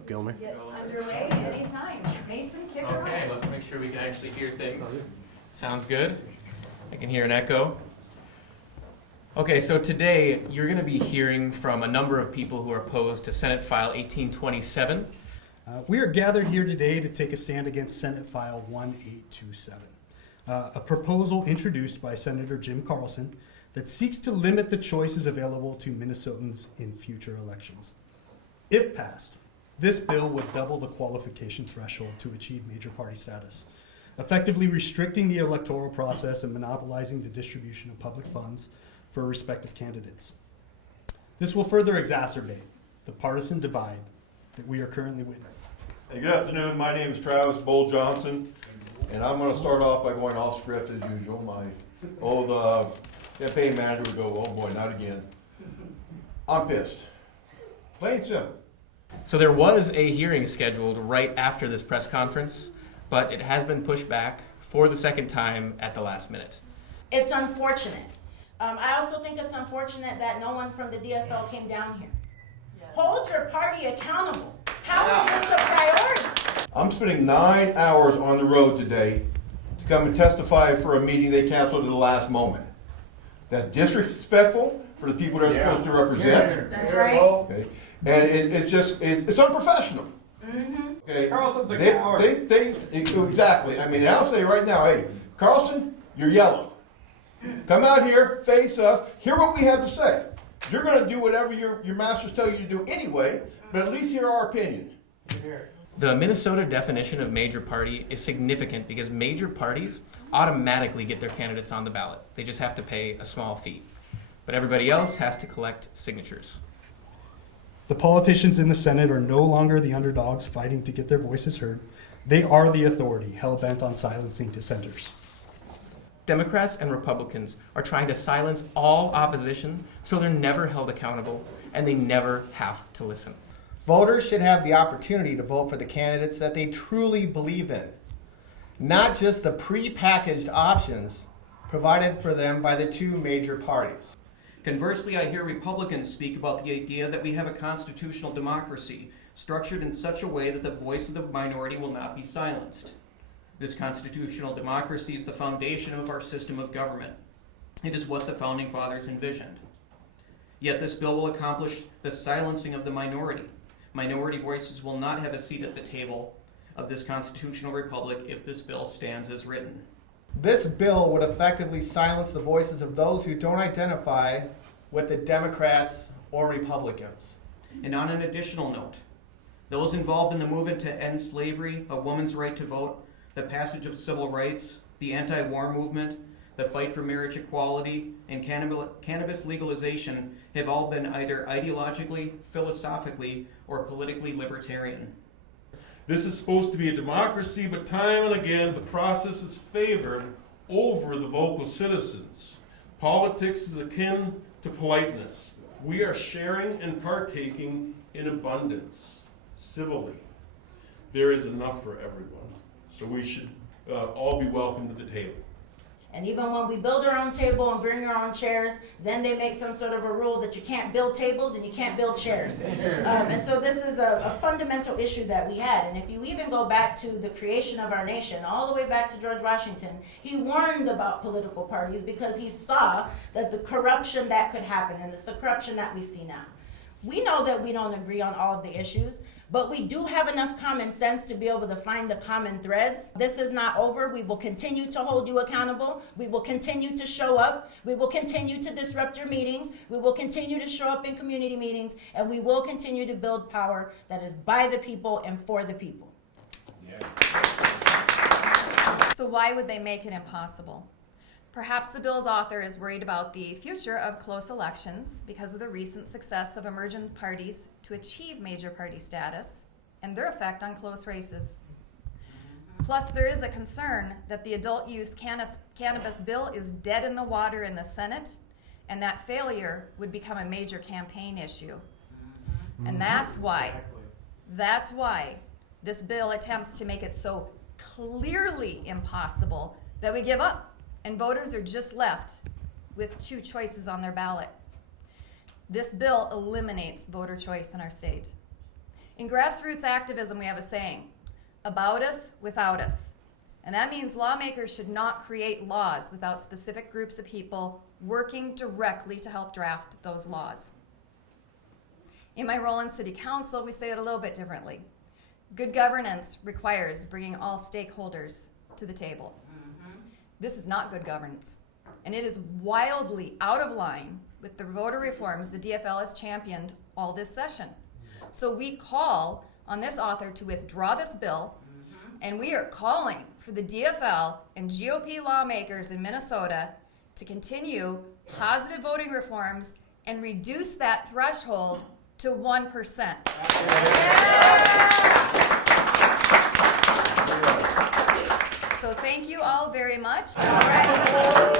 up, Gilmer? Get underway anytime. Mason, kick her off. Okay, let's make sure we can actually hear things. Sounds good. I can hear an echo. Okay, so today you're going to be hearing from a number of people who are opposed to Senate File 1827. We are gathered here today to take a stand against Senate File 1827, a proposal introduced by Senator Jim Carlson that seeks to limit the choices available to Minnesotans in future elections. If passed, this bill would double the qualification threshold to achieve major party status, effectively restricting the electoral process and monopolizing the distribution of public funds for respective candidates. This will further exacerbate the partisan divide that we are currently witnessing. Hey, good afternoon. My name is Travis Bull Johnson, and I'm going to start off by going off script as usual. My old campaign manager would go, "Oh boy, not again." I'm pissed. Plain and simple. So there was a hearing scheduled right after this press conference, but it has been pushed back for the second time at the last minute. It's unfortunate. I also think it's unfortunate that no one from the DFL came down here. Yes. Hold your party accountable. How is this a priority? I'm spending 9 hours on the road today to come and testify for a meeting they canceled at the last moment. That's disrespectful for the people they're supposed to represent. That's right. Okay, and it's unprofessional. Mm-hmm. Okay, Carlson's a coward. Exactly. I mean, I'll say right now, hey, Carlson, you're yellow. Come out here, face us, hear what we have to say. You're going to do whatever your masters tell you to do anyway, but at least hear our opinion. The Minnesota definition of major party is significant because major parties automatically get their candidates on the ballot. They just have to pay a small fee. But everybody else has to collect signatures. The politicians in the Senate are no longer the underdogs fighting to get their voices heard. They are the authority hell-bent on silencing dissenters. Democrats and Republicans are trying to silence all opposition so they're never held accountable and they never have to listen. Voters should have the opportunity to vote for the candidates that they truly believe in, not just the pre-packaged options provided for them by the two major parties. Conversely, I hear Republicans speak about the idea that we have a constitutional democracy structured in such a way that the voice of the minority will not be silenced. This constitutional democracy is the foundation of our system of government. It is what the Founding Fathers envisioned. Yet this bill will accomplish the silencing of the minority. Minority voices will not have a seat at the table of this constitutional republic if this bill stands as written. This bill would effectively silence the voices of those who don't identify with the Democrats or Republicans. And on an additional note, those involved in the movement to end slavery, a woman's right to vote, the passage of civil rights, the anti-war movement, the fight for marriage equality, and cannabis legalization have all been either ideologically, philosophically, or politically libertarian. This is supposed to be a democracy, but time and again the process is favored over the vocal citizens. Politics is akin to politeness. We are sharing and partaking in abundance, civilly. There is enough for everyone, so we should all be welcome to the table. And even when we build our own table and bring our own chairs, then they make some sort of a rule that you can't build tables and you can't build chairs. And so this is a fundamental issue that we had. And if you even go back to the creation of our nation, all the way back to George Washington, he warned about political parties because he saw that the corruption that could happen, and it's the corruption that we see now. We know that we don't agree on all of the issues, but we do have enough common sense to be able to find the common threads. This is not over. We will continue to hold you accountable. We will continue to show up. We will continue to disrupt your meetings. We will continue to show up in community meetings, and we will continue to build power that is by the people and for the people. Yeah. So why would they make it impossible? Perhaps the bill's author is worried about the future of close elections because of the recent success of emergent parties to achieve major party status and their effect on close races. Plus, there is a concern that the adult use cannabis bill is dead in the water in the Senate, and that failure would become a major campaign issue. And that's why this bill attempts to make it so clearly impossible that we give up. And voters are just left with two choices on their ballot. This bill eliminates voter choice in our state. In grassroots activism, we have a saying, about us, without us. And that means lawmakers should not create laws without specific groups of people working directly to help draft those laws. In my role in City Council, we say it a little bit differently. Good governance requires bringing all stakeholders to the table. This is not good governance, and it is wildly out of line with the voter reforms the DFL has championed all this session. So we call on this author to withdraw this bill, and we are calling for the DFL and GOP lawmakers in Minnesota to continue positive voting reforms and reduce that threshold to 1%. So thank you all very much. All right.